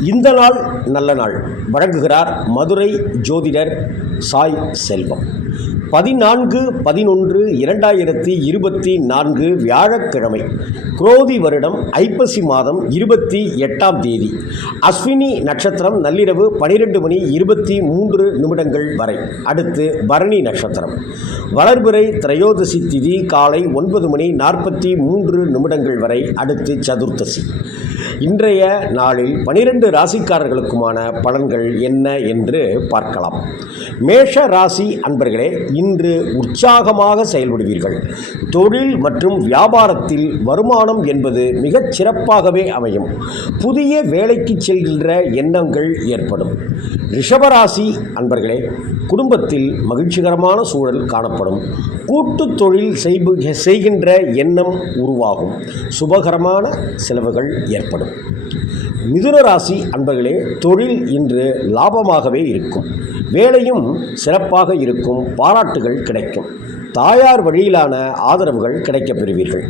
இந்த நாள் நல்ல நாள். வழங்குகிறார் மதுரை ஜோதிடர் சாய் செல்வம். பதினான்கு பதினொன்று இரண்டாயிரத்தி இருபத்தி நான்கு வியாழக்கிழமை குரோதி வருடம் ஐப்பசி மாதம் இருபத்தி எட்டாம் தேதி. அஸ்வினி நட்சத்திரம் நள்ளிரவு பனிரெண்டு மணி இருபத்தி மூன்று நிமிடங்கள் வரை. அடுத்து பரணி நட்சத்திரம். வளர்பிறை திரையோதசி திதி காலை ஒன்பது மணி நாற்பத்தி மூன்று நிமிடங்கள் வரை. அடுத்து சதுர்த்தசி. இன்றைய நாளில் பனிரெண்டு ராசிக்காரர்களுக்குமான பலன்கள் என்ன என்று பார்க்கலாம். மேஷ ராசி அன்பர்களே இன்று உற்சாகமாக செயல்படுவீர்கள். தொழில் மற்றும் வியாபாரத்தில் வருமானம் என்பது மிகச் சிறப்பாகவே அமையும். புதிய வேலைக்கு செல்கின்ற எண்ணங்கள் ஏற்படும். ரிஷபராசி அன்பர்களே குடும்பத்தில் மகிழ்ச்சிகரமான சூழல் காணப்படும். கூட்டு தொழில் செய்கின்ற எண்ணம் உருவாகும். சுபகரமான செலவுகள் ஏற்படும். மிதுன ராசி அன்பர்களே தொழில் இன்று லாபமாகவே இருக்கும். வேலையும் சிறப்பாக இருக்கும். பாராட்டுகள் கிடைக்கும். தாயார் வழியிலான ஆதரவுகள் கிடைக்கப் பெறுவீர்கள்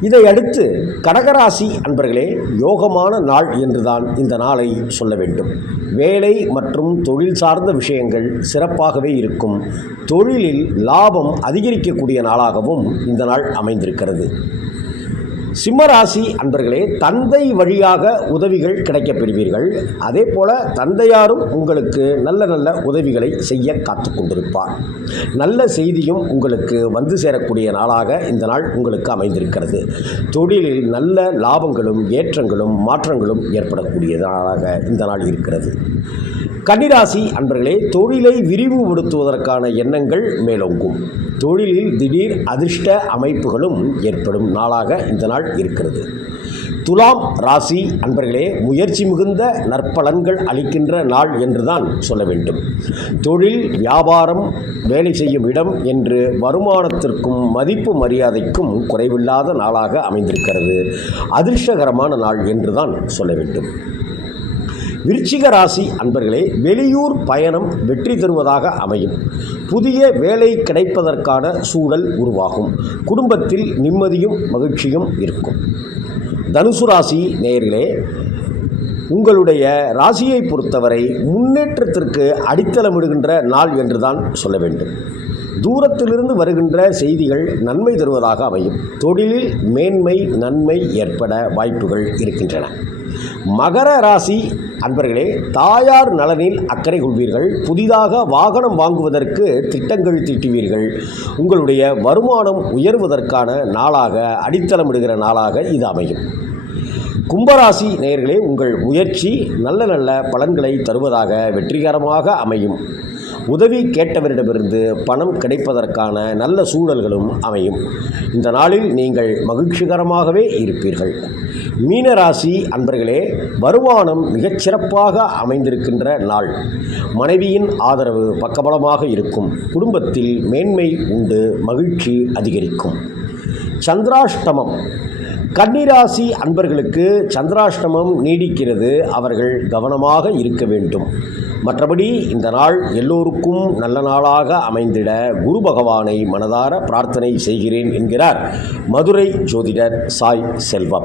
இதையடுத்து கடகராசி அன்பர்களே யோகமான நாள் என்றுதான் இந்த நாளை சொல்ல வேண்டும். வேலை மற்றும் தொழில் சார்ந்த விஷயங்கள் சிறப்பாகவே இருக்கும். தொழிலில் லாபம் அதிகரிக்கக்கூடிய நாளாகவும் இந்த நாள் அமைந்திருக்கிறது. சிம்மராசி அன்பர்களே தந்தை வழியாக உதவிகள் கிடைக்கப் பெறுவீர்கள். அதே போல தந்தையாரும் உங்களுக்கு நல்ல நல்ல உதவிகளை செய்ய காத்து கொண்டிருப்பார். நல்ல செய்தியும் உங்களுக்கு வந்து சேரக்கூடிய நாளாக இந்த நாள் உங்களுக்கு அமைந்திருக்கிறது. தொழிலில் நல்ல லாபங்களும் ஏற்றங்களும் மாற்றங்களும் ஏற்படக்கூடிய நாளாக இந்த நாள் இருக்கிறது. கன்னிராசி அன்பர்களே தொழிலை விரிவுபடுத்துவதற்கான எண்ணங்கள் மேலோங்கும். தொழிலில் திடீர் அதிர்ஷ்ட அமைப்புகளும் ஏற்படும் நாளாக இந்த நாள் நாள் இருக்கிறது. துலாம் ராசி அன்பர்களே முயற்சி மிகுந்த நற்பலன்கள் அளிக்கின்ற நாள் என்றுதான் சொல்ல வேண்டும். தொழில் வியாபாரம் வேலை செய்யும் இடம் என்று வருமானத்திற்கும் மதிப்பு மரியாதைக்கும் குறைவில்லாத நாளாக அமைந்திருக்கிறது. அதிர்ஷ்டகரமான நாள் என்றுதான் சொல்ல வேண்டும். விருச்சிக ராசி அன்பர்களே வெளியூர் பயணம் வெற்றி தருவதாக அமையும். புதிய வேலை கிடைப்பதற்கான சூழல் உருவாகும். குடும்பத்தில் நிம்மதியும் மகிழ்ச்சியும் இருக்கும். தனுசு ராசி நேயர்களே உங்களுடைய ராசியை பொறுத்தவரை முன்னேற்றத்திற்கு அடித்தளமிடுகின்ற நாள் என்றுதான் சொல்ல வேண்டும். தூரத்திலிருந்து வருகின்ற செய்திகள் நன்மை தருவதாக அமையும். தொழிலில் மேன்மை நன்மை ஏற்பட வாய்ப்புகள் இருக்கின்றன. மகர ராசி அன்பர்களே தாயார் நலனில் அக்கறை கொள்வீர்கள் புதிதாக வாகனம் வாங்குவதற்கு திட்டங்கள் தீட்டுவீர்கள். உங்களுடைய வருமானம் உயர்வதற்கான நாளாக அடித்தளமிடுகிற நாளாக இது அமையும். கும்பராசி நேயர்களே உங்கள் முயற்சி நல்ல நல்ல பலன்களை தருவதாக வெற்றிகரமாக அமையும். உதவி கேட்டவரிடமிருந்து பணம் கிடைப்பதற்கான நல்ல சூழல்களும் அமையும். இந்த நாளில் நீங்கள் மகிழ்ச்சிகரமாகவே இருப்பீர்கள். மீனராசி அன்பர்களே வருமானம் மிகச்சிறப்பாக அமைந்திருக்கின்ற நாள். மனைவியின் ஆதரவு பக்கபலமாக இருக்கும். குடும்பத்தில் மேன்மை உண்டு மகிழ்ச்சி அதிகரிக்கும். சந்திராஷ்டமம். கன்னிராசி அன்பர்களுக்கு சந்திராஷ்டமம் நீடிக்கிறது. அவர்கள் கவனமாக இருக்க வேண்டும். மற்றபடி இந்த நாள் எல்லோருக்கும் நல்ல நாளாக அமைந்திட குரு பகவானை மனதார பிரார்த்தனை செய்கிறேன் என்கிறார் மதுரை ஜோதிடர் சாய் செல்வம்.